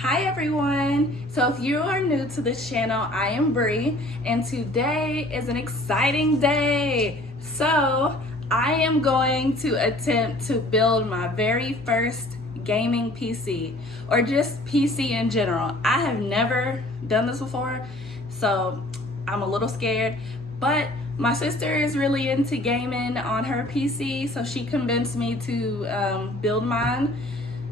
Hi everyone! So if you are new to this channel, I am Bree, and today is an exciting day. So I am going to attempt to build my very first gaming PC, or just PC in general. I have never done this before, so I'm a little scared, but my sister is really into gaming on her PC, so she convinced me to build mine.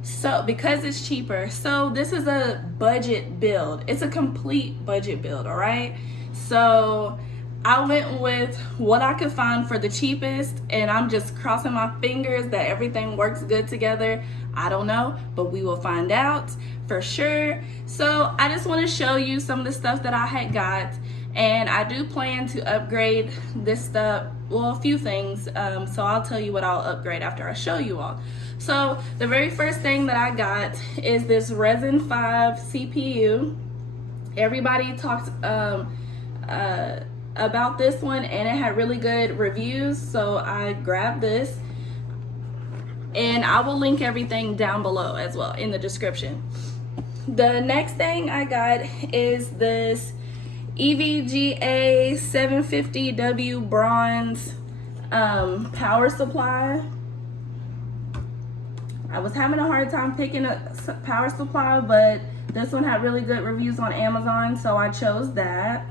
So because it's cheaper. So this is a budget build. It's a complete budget build, all right? So I went with what I could find for the cheapest, and I'm just crossing my fingers that everything works good together. I don't know, but we will find out for sure. So I just want to show you some of the stuff that I had got, and I do plan to upgrade this stuff, well, a few things. So I'll tell you what I'll upgrade after I show you all. So the very first thing that I got is this Resin 5 CPU. Everybody talked about this one, and it had really good reviews, so I grabbed this, and I will link everything down below as well in the description. The next thing I got is this EVGA 750W bronze power supply. I was having a hard time picking a power supply, but this one had really good reviews on Amazon, so I chose that.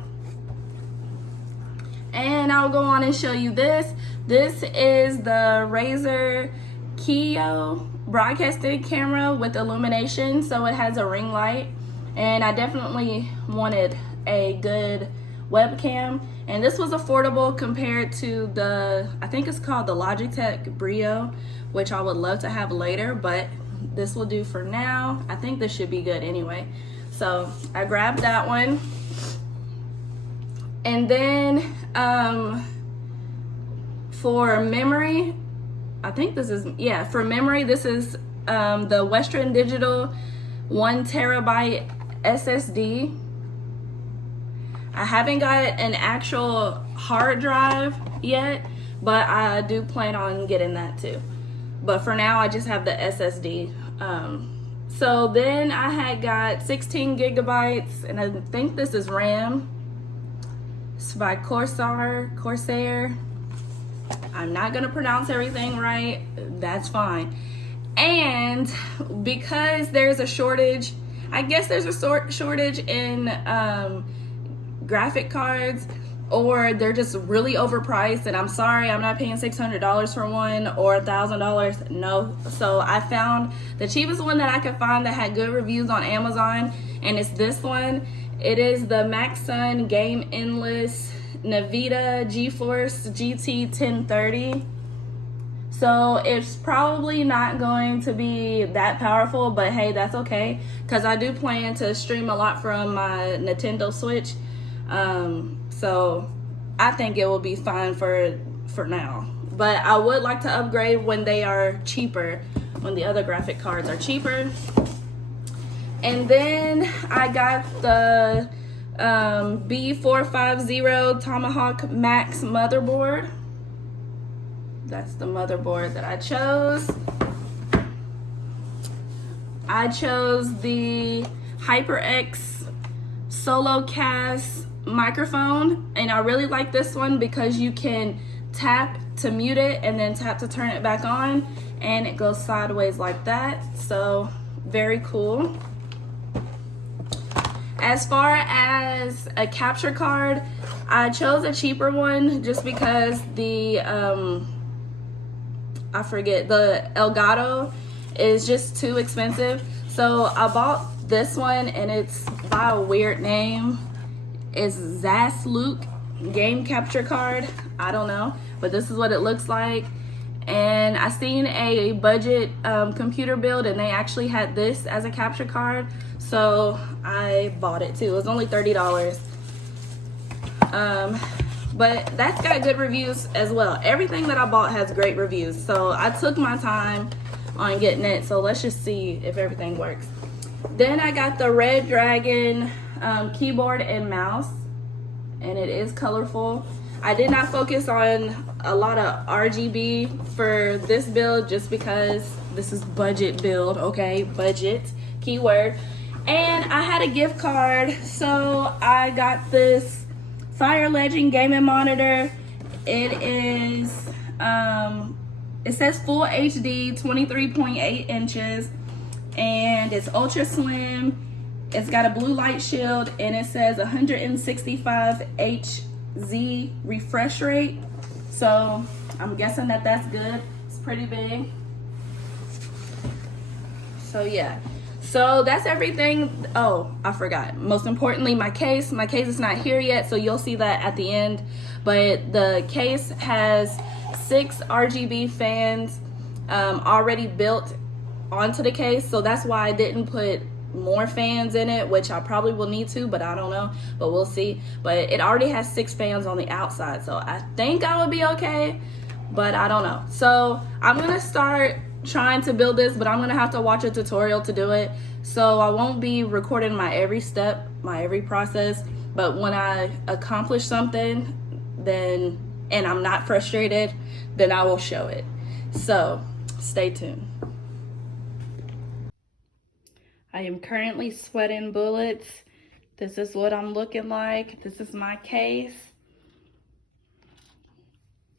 And I'll go on and show you this. This is the Razer Kiyo broadcasting camera with illumination, so it has a ring light, and I definitely wanted a good webcam, and this was affordable compared to the, I think it's called the Logitech Brio, which I would love to have later, but this will do for now. I think this should be good anyway. So I grabbed that one. And then for memory, I think this is, yeah, for memory, this is the Western Digital 1 terabyte SSD. I haven't got an actual hard drive yet, but I do plan on getting that too. But for now, I just have the SSD. So then I had got 16 gigabytes, and I think this is RAM. It's by Corsair. I'm not gonna pronounce everything right, that's fine. And because there's a shortage, I guess there's a shortage in graphic cards, or they're just really overpriced, and I'm sorry, I'm not paying $600 for one or $1,000, no. So I found the cheapest one that I could find that had good reviews on Amazon, and it's this one. It is the Maxsun Game Endless Nvidia GeForce GT 1030. So it's probably not going to be that powerful, but hey, that's okay, because I do plan to stream a lot from my Nintendo Switch. So I think it will be fine for now, but I would like to upgrade when they are cheaper, when the other graphic cards are cheaper. And then I got the B450 Tomahawk Max motherboard. That's the motherboard that I chose. I chose the HyperX SoloCast microphone, and I really like this one because you can tap to mute it and then tap to turn it back on, and it goes sideways like that. So very cool. As far as a capture card, I chose a cheaper one just because the I forget, the Elgato is just too expensive. So I bought this one, and it's by a weird name. It's Zasluke game capture card. I don't know, but this is what it looks like. And I seen a budget computer build, and they actually had this as a capture card, so I bought it too. It was only $30. But that's got good reviews as well. Everything that I bought has great reviews, so I took my time on getting it. So let's just see if everything works. Then I got the Red Dragon keyboard and mouse, and it is colorful. I did not focus on a lot of RGB for this build just because this is budget build, okay? Budget, keyword. And I had a gift card, so I got this Fire Legend gaming monitor. It is, it says full HD, 23.8 inches, and it's ultra slim. It's got a blue light shield, and it says 165 Hz refresh rate. So I'm guessing that that's good. It's pretty big. So yeah. So that's everything. Oh, I forgot. Most importantly, my case. My case is not here yet, so you'll see that at the end. But the case has 6 RGB fans already built onto the case. So that's why I didn't put more fans in it, which I probably will need to, but I don't know. But we'll see. But it already has 6 fans on the outside, so I think I will be okay. But I don't know. So I'm going to start trying to build this, but I'm gonna have to watch a tutorial to do it, so I won't be recording my every step, my every process. But when I accomplish something, then, and I'm not frustrated, then I will show it. So stay tuned. I am currently sweating bullets. This is what I'm looking like. This is my case.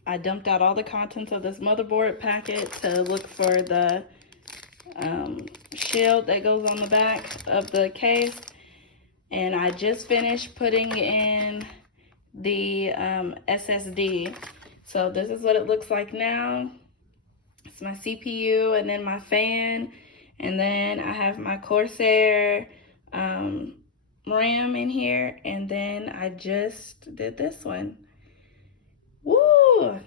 I dumped out all the contents of this motherboard packet to look for the shield that goes on the back of the case. And I just finished putting in the SSD. So this is what it looks like now. It's my CPU and then my fan. And then I have my Corsair RAM in here. And then I just did this one. Woo!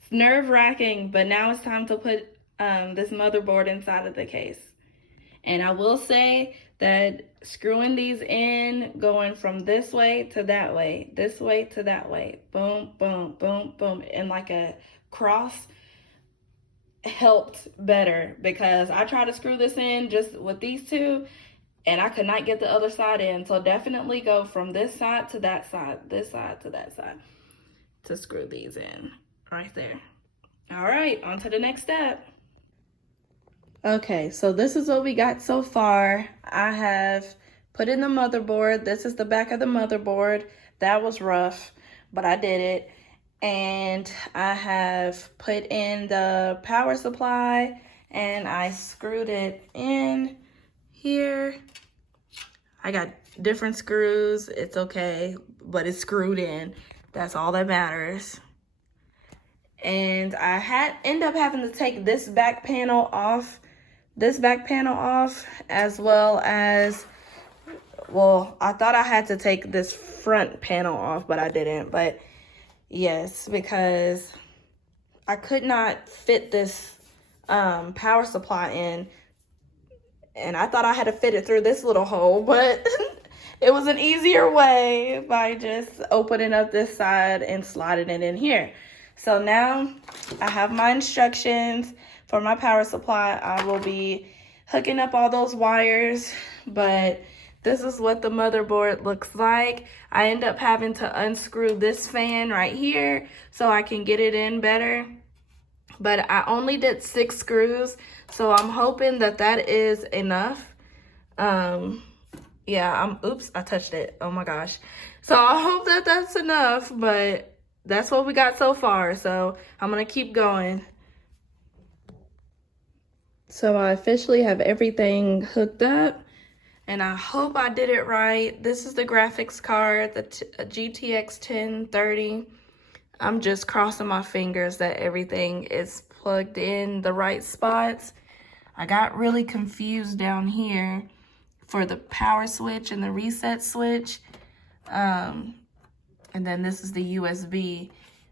It's nerve-wracking, but now it's time to put this motherboard inside of the case. And I will say that screwing these in, going from this way to that way, this way to that way, boom, boom, boom, boom, and like a cross, helped better, because I tried to screw this in just with these two and I could not get the other side in. So definitely go from this side to that side, this side to that side, to screw these in right there. All right, on to the next step. Okay, so this is what we got so far. I have put in the motherboard. This is the back of the motherboard. That was rough, but I did it. And I have put in the power supply and I screwed it in here. I got different screws. It's okay, but it's screwed in. That's all that matters. And I end up having to take this back panel off, as well as, well, I thought I had to take this front panel off, but I didn't. But yes, because I could not fit this power supply in, and I thought I had to fit it through this little hole, but it was an easier way by just opening up this side and sliding it in here. So now I have my instructions for my power supply. I will be hooking up all those wires, but this is what the motherboard looks like. I end up having to unscrew this fan right here so I can get it in better. But I only did 6 screws, so I'm hoping that that is enough. Yeah, oops, I touched it. Oh my gosh. So I hope that that's enough, but that's what we got so far. So I'm gonna keep going. So I officially have everything hooked up, and I hope I did it right. This is the graphics card, the GTX 1030. I'm just crossing my fingers that everything is plugged in the right spots. I got really confused down here for the power switch and the reset switch. And then this is the USB.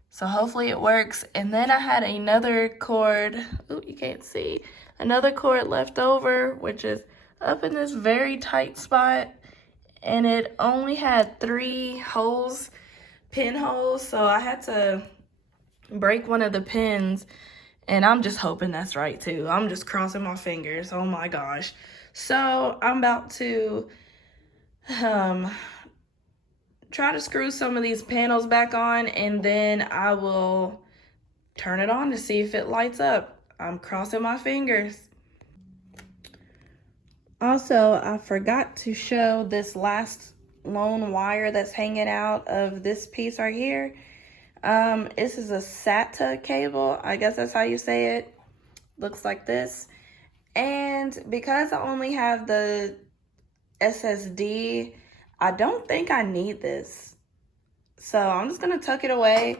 So hopefully it works. And then I had another cord, ooh, you can't see, another cord left over, which is up in this very tight spot. And it only had 3 holes, pinholes, so I had to break one of the pins, and I'm just hoping that's right too. I'm just crossing my fingers. Oh my gosh. So I'm about to try to screw some of these panels back on, and then I will turn it on to see if it lights up. I'm crossing my fingers. Also, I forgot to show this last lone wire that's hanging out of this piece right here. This is a SATA cable. I guess that's how you say it. Looks like this. And because I only have the SSD, I don't think I need this. So I'm just gonna tuck it away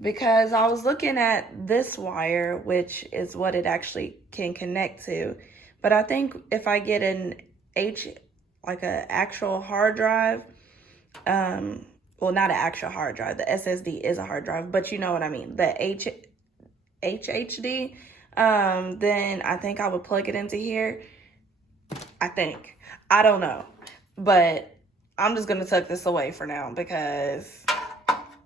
because I was looking at this wire, which is what it actually can connect to. But I think if I get like an actual hard drive, well, not an actual hard drive, the SSD is a hard drive, but you know what I mean, the HHD, then I think I would plug it into here. I think. I don't know. But I'm just going to tuck this away for now because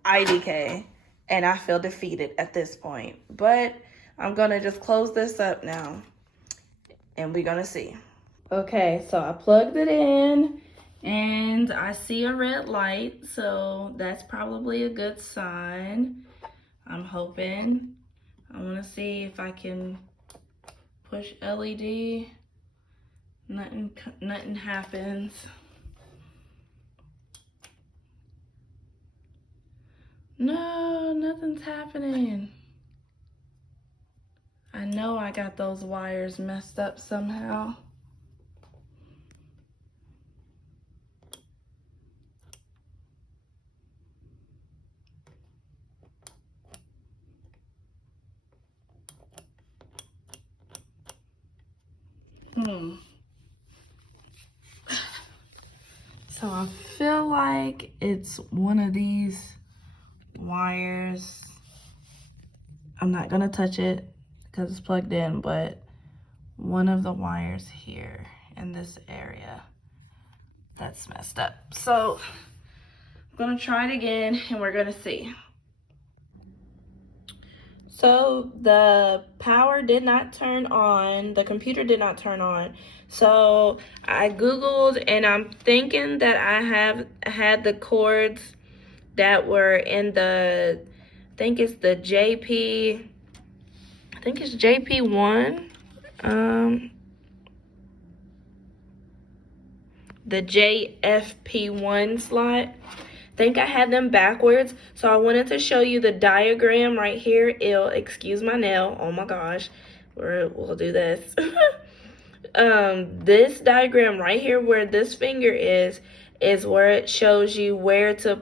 IDK and I feel defeated at this point. But I'm going to just close this up now and we're going to see. Okay, so I plugged it in and I see a red light, so that's probably a good sign. I'm hoping. I want to see if I can push LED. Nothing happens. No, nothing's happening. I know I got those wires messed up somehow. So I feel like it's one of these wires. I'm not gonna touch it because it's plugged in, but one of the wires here in this area that's messed up. So I'm gonna try it again and we're gonna see. So the power did not turn on, the computer did not turn on. So I Googled and I'm thinking that I have had the cords that were in the, I think it's the JP, I think it's JP1, the JFP1 slot. I think I had them backwards, so I wanted to show you the diagram right here. Excuse my nail, oh my gosh, we'll do this. This diagram right here where this finger is where it shows you where to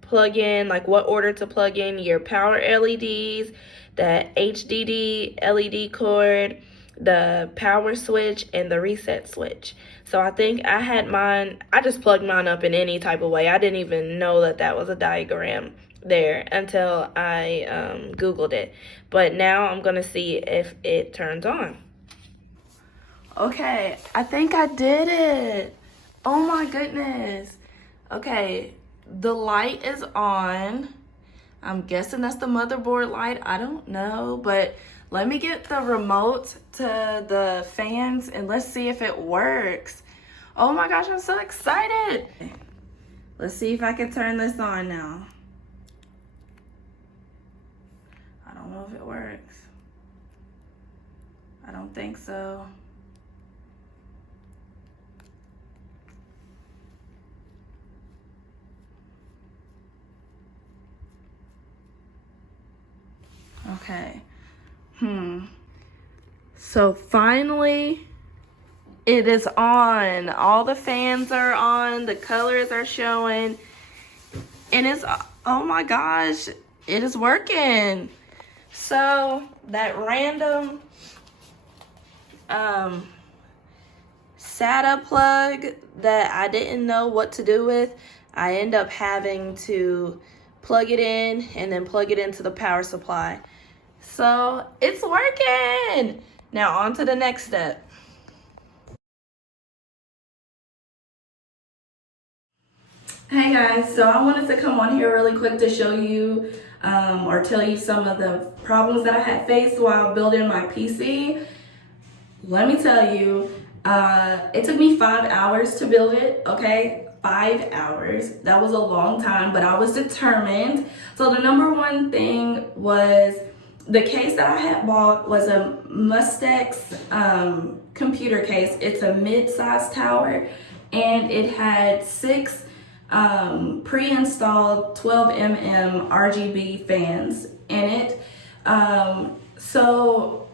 plug in, like what order to plug in your power LEDs, the HDD LED cord, the power switch, and the reset switch. So I think I had mine, I just plugged mine up in any type of way. I didn't even know that that was a diagram there until I Googled it. But now I'm gonna see if it turns on. Okay, I think I did it. Oh my goodness. Okay, the light is on. I'm guessing that's the motherboard light. I don't know, but let me get the remote to the fans and let's see if it works. Oh my gosh, I'm so excited. Let's see if I can turn this on now. I don't know if it works. I don't think so. Okay. So finally, it is on. All the fans are on. The colors are showing. And it's, oh my gosh, it is working. So that random SATA plug that I didn't know what to do with, I end up having to plug it in and then plug it into the power supply. So it's working. Now on to the next step. Hey guys, so I wanted to come on here really quick to show you or tell you some of the problems that I had faced while building my PC. Let me tell you, it took me 5 hours to build it, okay? 5 hours. That was a long time, but I was determined. So the number one thing was the case that I had bought was a Mustex computer case. It's a mid-sized tower, and it had 6 pre-installed 12 mm RGB fans in it. So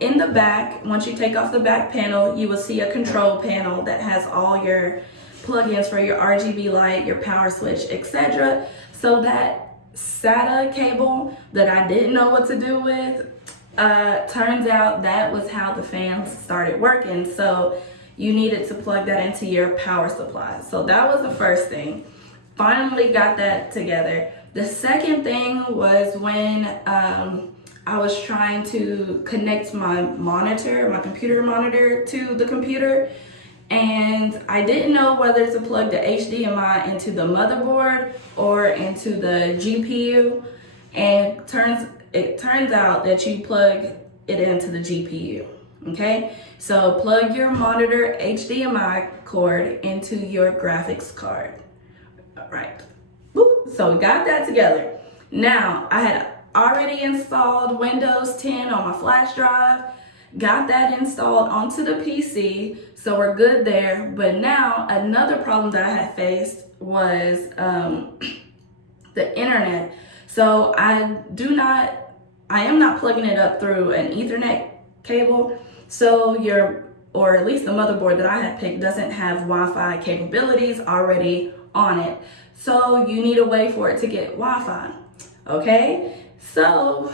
in the back, once you take off the back panel, you will see a control panel that has all your plugins for your RGB light, your power switch, etc. So that SATA cable that I didn't know what to do with, turns out that was how the fans started working. So you needed to plug that into your power supply. So that was the first thing. Finally got that together. The second thing was when I was trying to connect my monitor, my computer monitor, to the computer, and I didn't know whether to plug the HDMI into the motherboard or into the GPU, and it turns out that you plug it into the GPU. Okay, so plug your monitor HDMI cord into your graphics card. Right. So we got that together. Now, I had already installed Windows 10 on my flash drive, got that installed onto the PC, so we're good there. But now, another problem that I had faced was the internet. So I am not plugging it up through an Ethernet cable. So or at least the motherboard that I had picked doesn't have Wi-Fi capabilities already on it. So you need a way for it to get Wi-Fi. Okay, so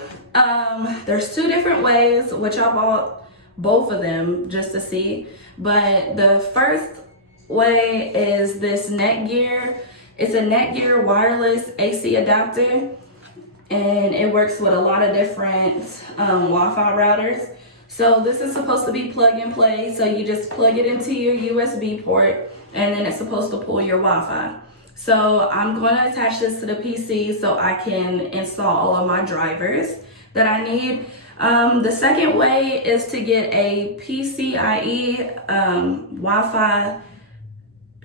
there's 2 different ways, which I bought both of them just to see. But the first way is this Netgear. It's a Netgear wireless AC adapter, and it works with a lot of different Wi-Fi routers. So this is supposed to be plug and play. So you just plug it into your USB port, and then it's supposed to pull your Wi-Fi. So I'm going to attach this to the PC so I can install all of my drivers that I need. The second way is to get a PCIe Wi-Fi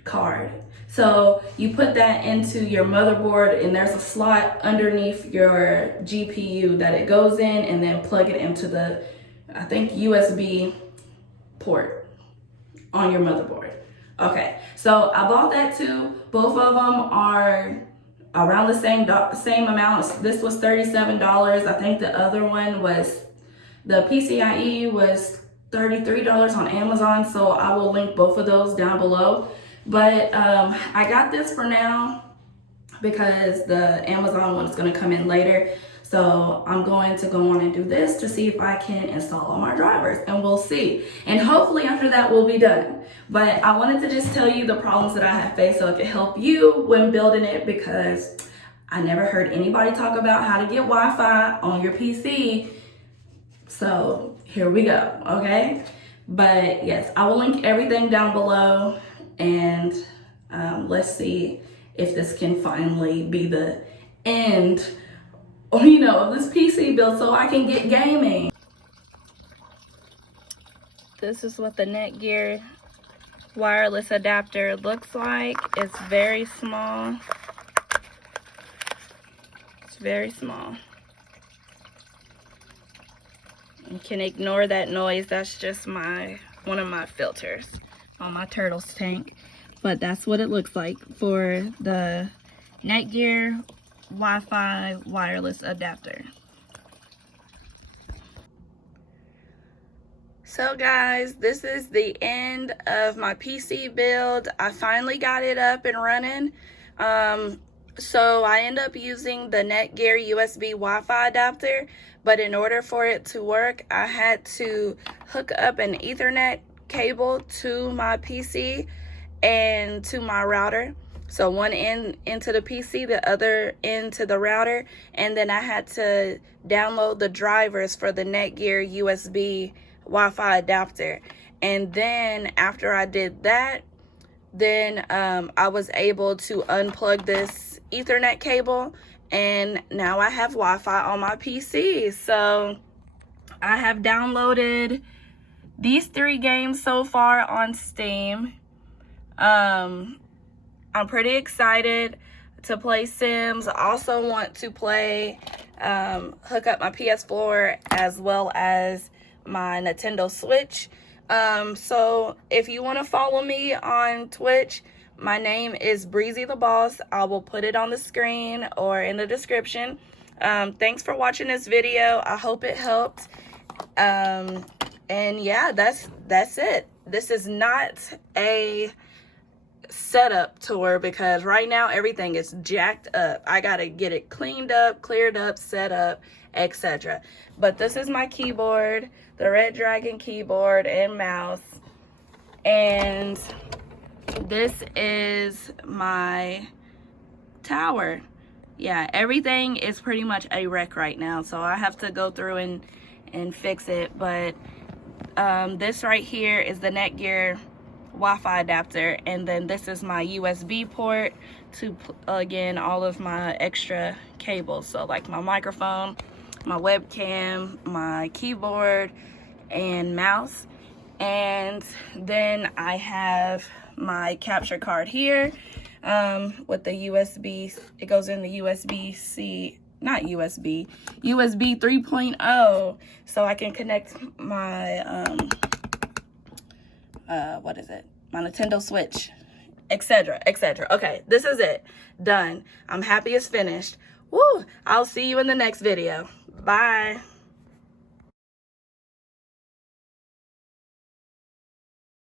card. So you put that into your motherboard, and there's a slot underneath your GPU that it goes in, and then plug it into the, I think, USB port on your motherboard. Okay, so I bought that too. Both of them are around the same amount. This was $37. I think the other one was, the PCIe was $33 on Amazon. So I will link both of those down below. But I got this for now because the Amazon one is going to come in later. So I'm going to go on and do this to see if I can install all my drivers, and we'll see. And hopefully after that we'll be done. But I wanted to just tell you the problems that I have faced so it could help you when building it, because I never heard anybody talk about how to get Wi-Fi on your PC. So here we go, okay? But yes, I will link everything down below, and let's see if this can finally be the end, or of this PC build so I can get gaming. This is what the Netgear wireless adapter looks like. It's very small. It's very small. You can ignore that noise. That's just one of my filters on my turtle's tank. But that's what it looks like for the Netgear Wi-Fi wireless adapter. So guys, this is the end of my PC build. I finally got it up and running. So I end up using the Netgear USB Wi-Fi adapter, but in order for it to work, I had to hook up an Ethernet cable to my PC and to my router. So one end into the PC, the other end to the router, and then I had to download the drivers for the Netgear USB Wi-Fi adapter. And then after I did that, then I was able to unplug this Ethernet cable, and now I have Wi-Fi on my PC. So I have downloaded these 3 games so far on Steam. I'm pretty excited to play Sims. I also want to play hook up my PS4 as well as my Nintendo Switch. So if you want to follow me on Twitch, my name is Breezy the Boss. I will put it on the screen or in the description. Thanks for watching this video. I hope it helped. And yeah, that's it. This is not a setup tour because right now everything is jacked up. I gotta get it cleaned up, cleared up, set up, etc. But this is my keyboard, the Red Dragon keyboard and mouse, and this is my tower. Yeah, everything is pretty much a wreck right now, so I have to go through and fix it. But this right here is the Netgear Wi-Fi adapter, and then this is my USB port to plug in all of my extra cables, so like my microphone, my webcam, my keyboard and mouse. And then I have my capture card here with the USB. It goes in the USB-C, not USB, USB 3.0, so I can connect my what is it, my Nintendo Switch, etc, etc. Okay, this is it, done. I'm happy it's finished. Woo! I'll see you in the next video. Bye.